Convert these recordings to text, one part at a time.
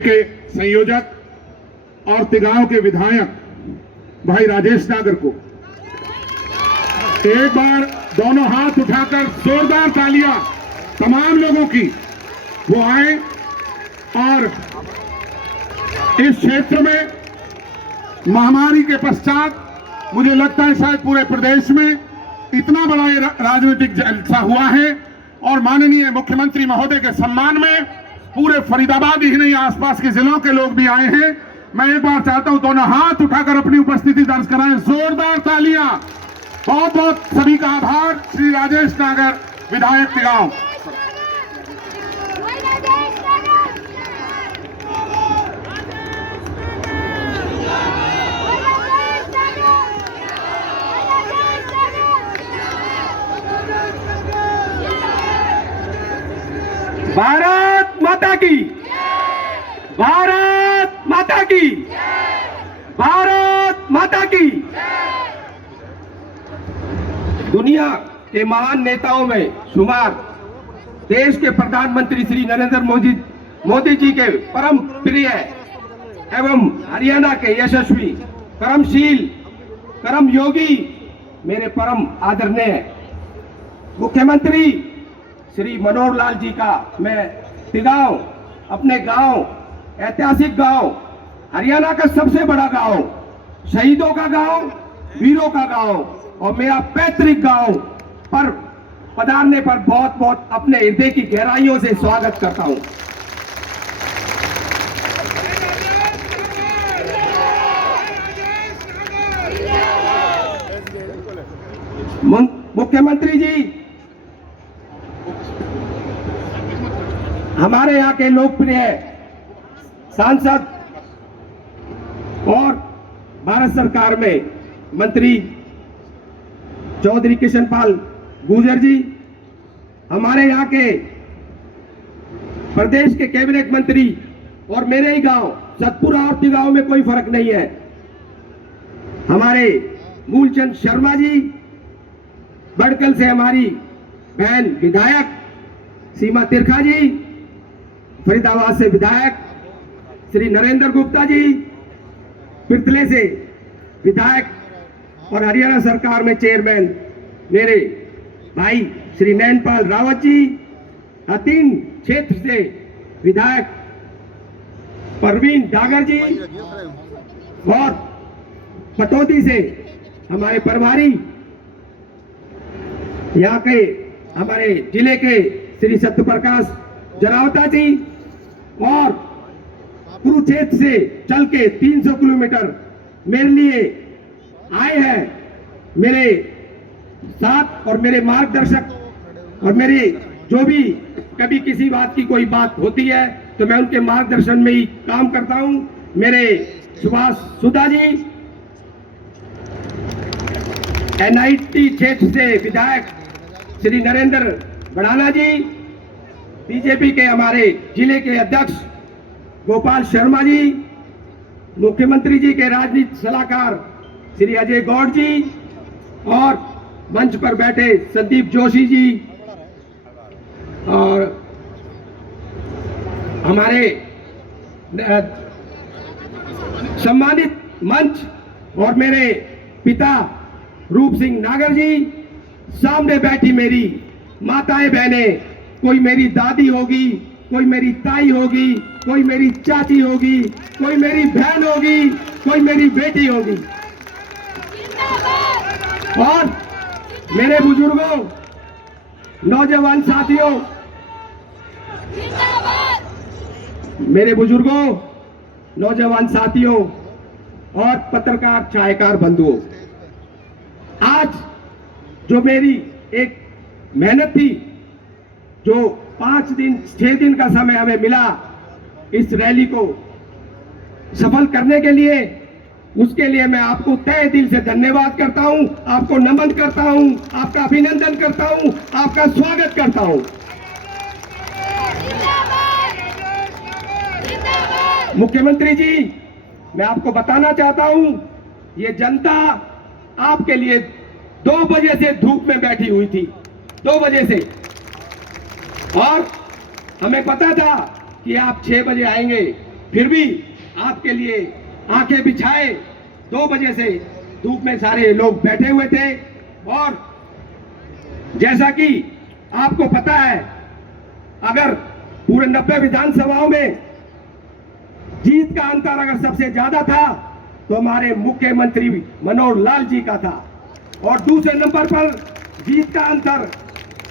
के संयोजक और तिगांव के विधायक भाई राजेश नागर को एक बार दोनों हाथ उठाकर जोरदार तालियां तमाम लोगों की वो आए और इस क्षेत्र में महामारी के पश्चात मुझे लगता है शायद पूरे प्रदेश में इतना बड़ा ये राजनीतिक जलसा हुआ है और माननीय मुख्यमंत्री महोदय के सम्मान में पूरे फरीदाबाद ही नहीं आसपास के जिलों के लोग भी आए हैं। मैं एक बार चाहता हूं दोनों हाथ उठाकर अपनी उपस्थिति दर्ज कराएं, जोरदार तालियां। बहुत बहुत सभी का आभार। श्री राजेश नागर विधायक तिगांव। भारत माता की, भारत माता की, भारत माता की। दुनिया के महान नेताओं में शुमार देश के प्रधानमंत्री श्री नरेंद्र मोदी जी के परम प्रिय एवं हरियाणा के यशस्वी कर्मशील कर्मयोगी मेरे परम आदरणीय मुख्यमंत्री श्री मनोहर लाल जी का मैं तिगांव, अपने गांव, ऐतिहासिक गांव, हरियाणा का सबसे बड़ा गांव, शहीदों का गांव, वीरों का गांव और मेरा पैतृक गांव पर पधारने पर बहुत बहुत अपने हृदय की गहराइयों से स्वागत करता हूं। मुख्यमंत्री जी, हमारे यहाँ के लोकप्रिय सांसद और भारत सरकार में मंत्री चौधरी किशनपाल गुर्जर जी, हमारे यहाँ के प्रदेश के कैबिनेट मंत्री और मेरे ही गांव सतपुरा और तिगांव में कोई फर्क नहीं है, हमारे मूलचंद शर्मा जी, बड़कल से हमारी बहन विधायक सीमा तिरखा जी, फरीदाबाद से विधायक श्री नरेंद्र गुप्ता जी, पिरथले से विधायक और हरियाणा सरकार में चेयरमैन मेरे भाई श्री नैनपाल रावत जी, हतीन क्षेत्र से विधायक परवीन डागर जी और पटौदी से हमारे प्रभारी यहाँ के हमारे जिले के श्री सत्यप्रकाश जरावता जी और कुरुक्षेत्र से चल के 300 किलोमीटर मेरे लिए आए हैं, मेरे साथ और मेरे मार्गदर्शक और मेरे जो भी कभी किसी बात की कोई बात होती है तो मैं उनके मार्गदर्शन में ही काम करता हूं। मेरे सुभाष सुधा जी, एनआईटी क्षेत्र से विधायक श्री नरेंद्र बढ़ाना जी, बीजेपी के हमारे जिले के अध्यक्ष गोपाल शर्मा जी, मुख्यमंत्री जी के राजनीतिक सलाहकार श्री अजय गौड़ जी और मंच पर बैठे संदीप जोशी जी और हमारे सम्मानित मंच और मेरे पिता रूप सिंह नागर जी, सामने बैठी मेरी माताएं बहनें, कोई मेरी दादी होगी, कोई मेरी ताई होगी, कोई मेरी चाची होगी, कोई मेरी बहन होगी, कोई मेरी बेटी होगी और मेरे बुजुर्गों, नौजवान साथियों, मेरे बुजुर्गों, नौजवान साथियों और पत्रकार छायाकार बंधुओं, आज जो मेरी एक मेहनत थी, जो 5 दिन 6 दिन का समय हमें मिला इस रैली को सफल करने के लिए, उसके लिए मैं आपको तहे दिल से धन्यवाद करता हूं, आपको नमन करता हूं, आपका अभिनंदन करता हूं, आपका स्वागत करता हूं। मुख्यमंत्री जी, मैं आपको बताना चाहता हूं, ये जनता आपके लिए 2 बजे से धूप में बैठी हुई थी, 2 बजे से, और हमें पता था कि आप 6 बजे आएंगे, फिर भी आपके लिए आंखें बिछाए 2 बजे से धूप में सारे लोग बैठे हुए थे। और जैसा कि आपको पता है, अगर पूरे 90 विधानसभाओं में जीत का अंतर अगर सबसे ज्यादा था तो हमारे मुख्यमंत्री मनोहर लाल जी का था, और दूसरे नंबर पर जीत का अंतर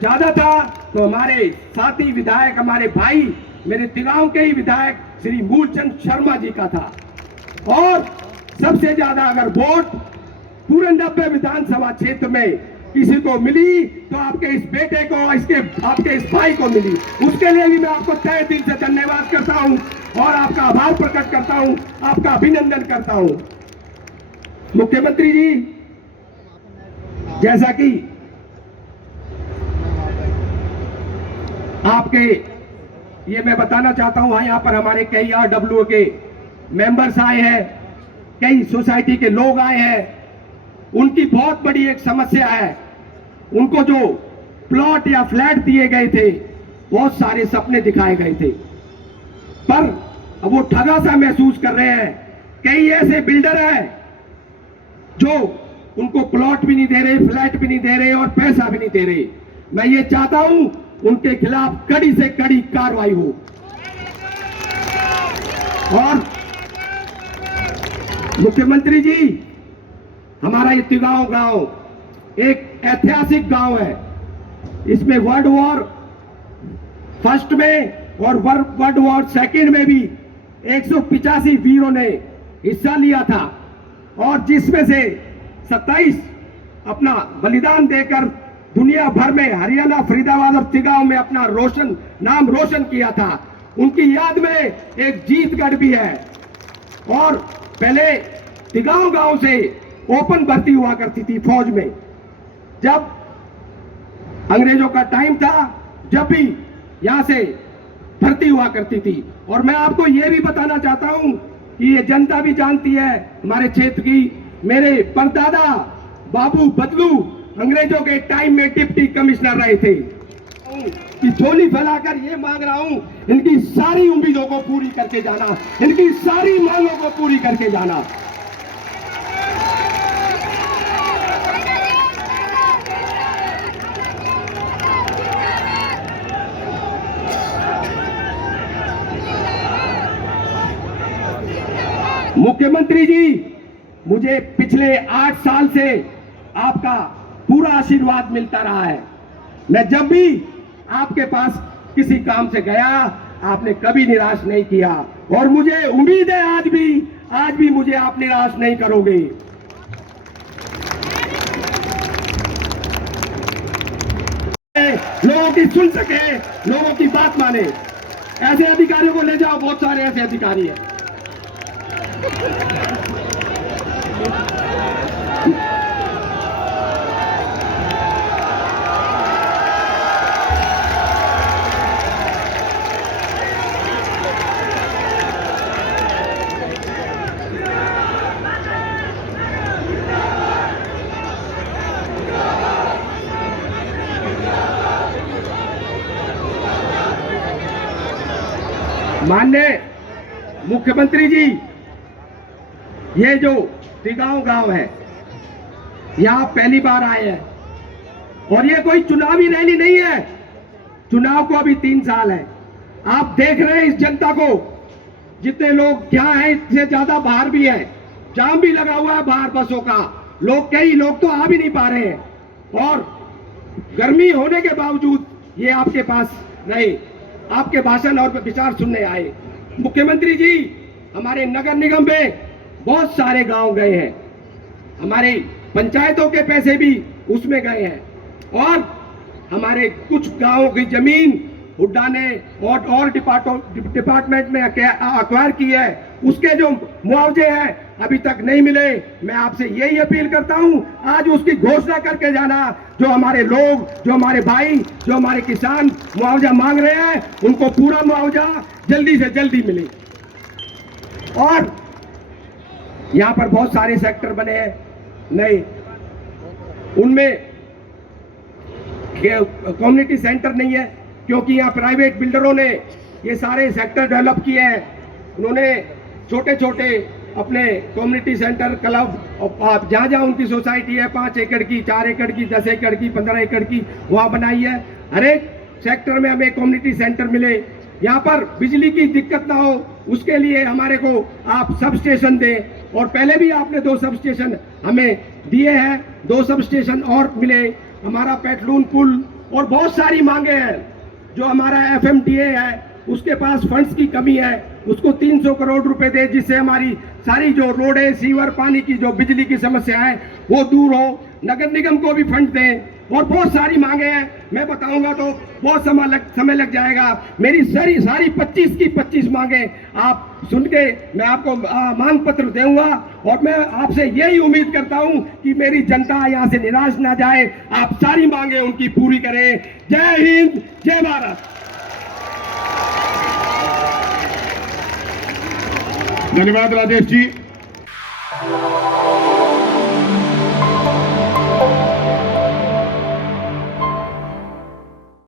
ज्यादा था तो हमारे साथी विधायक, हमारे भाई, मेरे तिगांव के ही विधायक श्री मूलचंद शर्मा जी का था। और सबसे ज्यादा अगर वोट पूरे 90 विधानसभा क्षेत्र में किसी को मिली तो आपके इस बेटे को, आपके इस भाई को मिली। उसके लिए भी मैं आपको तहे दिल से धन्यवाद करता हूं और आपका आभार प्रकट करता हूं, आपका अभिनंदन करता हूं। मुख्यमंत्री जी, जैसा कि आपके ये मैं बताना चाहता हूं, यहाँ पर हमारे कई RWO के मेंबर्स आए हैं, कई सोसाइटी के लोग आए हैं। उनकी बहुत बड़ी एक समस्या है, उनको जो प्लॉट या फ्लैट दिए गए थे, बहुत सारे सपने दिखाए गए थे, पर अब वो ठगा सा महसूस कर रहे हैं। कई ऐसे बिल्डर हैं जो उनको प्लॉट भी नहीं दे रहे, फ्लैट भी नहीं दे रहे और पैसा भी नहीं दे रहे। मैं ये चाहता हूं उनके खिलाफ कड़ी से कड़ी कार्रवाई हो। और मुख्यमंत्री जी, हमारा ये तिगांव गांव एक ऐतिहासिक गांव है। इसमें वर्ल्ड वॉर फर्स्ट में और वर्ल्ड वॉर सेकेंड में भी 185 वीरों ने हिस्सा लिया था, और जिसमें से 27 अपना बलिदान देकर दुनिया भर में हरियाणा, फरीदाबाद और तिगांव में अपना नाम रोशन किया था। उनकी याद में एक जीतगढ़ भी है। और पहले तिगांव गांव से ओपन भर्ती हुआ करती थी फौज में, जब अंग्रेजों का टाइम था, जब भी यहां से भर्ती हुआ करती थी। और मैं आपको यह भी बताना चाहता हूं कि ये जनता भी जानती है हमारे क्षेत्र की, मेरे परदादा बाबू बदलू अंग्रेजों के टाइम में डिप्टी कमिश्नर रहे थे। कि झोली फैलाकर ये मांग रहा हूं, इनकी सारी उम्मीदों को पूरी करके जाना, इनकी सारी मांगों को पूरी करके जाना। मुख्यमंत्री जी, मुझे पिछले 8 साल से आपका पूरा आशीर्वाद मिलता रहा है। मैं जब भी आपके पास किसी काम से गया, आपने कभी निराश नहीं किया, और मुझे उम्मीद है आज भी मुझे आप निराश नहीं करोगे। लोगों की सुन सके, लोगों की बात माने, ऐसे अधिकारियों को ले जाओ। बहुत सारे ऐसे अधिकारी हैं। माननीय मुख्यमंत्री जी, ये जो तिगांव गांव है, यहां पहली बार आए हैं, और ये कोई चुनावी रैली नहीं है। चुनाव को अभी 3 साल है। आप देख रहे हैं इस जनता को, जितने लोग यहाँ हैं इससे ज्यादा बाहर भी है। जाम भी लगा हुआ है बाहर बसों का, कई लोग तो आ भी नहीं पा रहे हैं, और गर्मी होने के बावजूद ये आपके पास रहे, आपके भाषण और विचार सुनने आए। मुख्यमंत्री जी, हमारे नगर निगम में बहुत सारे गांव गए हैं, हमारे पंचायतों के पैसे भी उसमें गए हैं, और हमारे कुछ गांवों की जमीन हुड्डा ने और डिपार्टमेंट में अक्वायर की है, उसके जो मुआवजे हैं अभी तक नहीं मिले। मैं आपसे यही अपील करता हूं, आज उसकी घोषणा करके जाना। जो हमारे लोग, जो हमारे भाई, जो हमारे किसान मुआवजा मांग रहे हैं, उनको पूरा मुआवजा जल्दी से जल्दी मिले। और यहां पर बहुत सारे सेक्टर बने हैं नए, उनमें कम्युनिटी सेंटर नहीं है, क्योंकि यहाँ प्राइवेट बिल्डरों ने ये सारे सेक्टर डेवलप किए हैं। उन्होंने छोटे छोटे अपने कम्युनिटी सेंटर क्लब और जहाँ जहाँ उनकी सोसाइटी है 5 एकड़ की, 4 एकड़ की, 10 एकड़ की, 15 एकड़ की वहाँ बनाई है। हर एक सेक्टर में हमें कम्युनिटी सेंटर मिले, यहाँ पर बिजली की दिक्कत ना हो उसके लिए हमारे को आप सब स्टेशन दें। और पहले भी आपने 2 सब स्टेशन हमें दिए हैं, 2 सब स्टेशन और मिले। हमारा पेटलून पुल और बहुत सारी मांगे हैं। जो हमारा FMDA है उसके पास फंड्स की कमी है, उसको 300 करोड़ रुपए दे, जिससे हमारी सारी जो रोडें, सीवर, पानी की जो बिजली की समस्या है वो दूर हो। नगर निगम को भी फंड दें और बहुत सारी मांगे हैं। मैं बताऊंगा तो बहुत समय लग जाएगा। मेरी सारी 25 की 25 मांगे आप सुन के मैं आपको मांग पत्र दूंगा और मैं आपसे यही उम्मीद करता हूं कि मेरी जनता यहां से निराश ना जाए, आप सारी मांगे उनकी पूरी करें। जय हिंद, जय भारत। धन्यवाद राजेश जी।